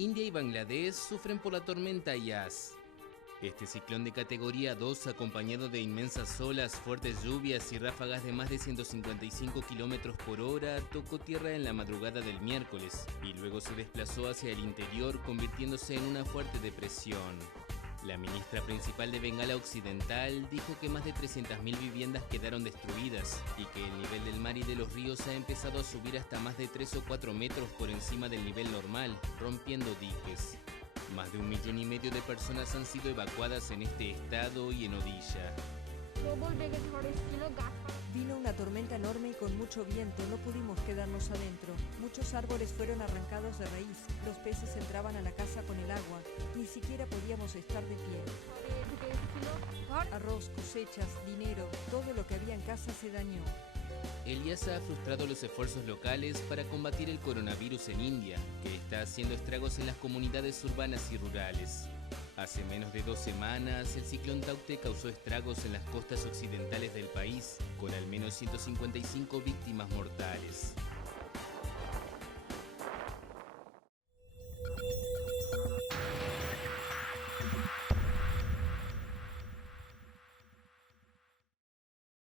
India y Bangladesh sufren por la tormenta Yas. Este ciclón de categoría 2, acompañado de inmensas olas, fuertes lluvias y ráfagas de más de 155 km por hora, tocó tierra en la madrugada del miércoles y luego se desplazó hacia el interior, convirtiéndose en una fuerte depresión. La ministra principal de Bengala Occidental dijo que más de 300.000 viviendas quedaron destruidas y que el nivel del mar y de los ríos ha empezado a subir hasta más de 3 o 4 metros por encima del nivel normal, rompiendo diques. Más de 1,5 millones de personas han sido evacuadas en este estado y en Odisha. Vino una tormenta enorme y con mucho viento, no pudimos quedarnos adentro. Muchos árboles fueron arrancados de raíz, los peces entraban a la casa con el agua, ni siquiera podíamos estar de pie. Arroz, cosechas, dinero, todo lo que había en casa se dañó. El Yas ha frustrado los esfuerzos locales para combatir el coronavirus en India, que está haciendo estragos en las comunidades urbanas y rurales. Hace menos de 2 semanas, el ciclón Taukte causó estragos en las costas occidentales del país, con al menos 155 víctimas mortales.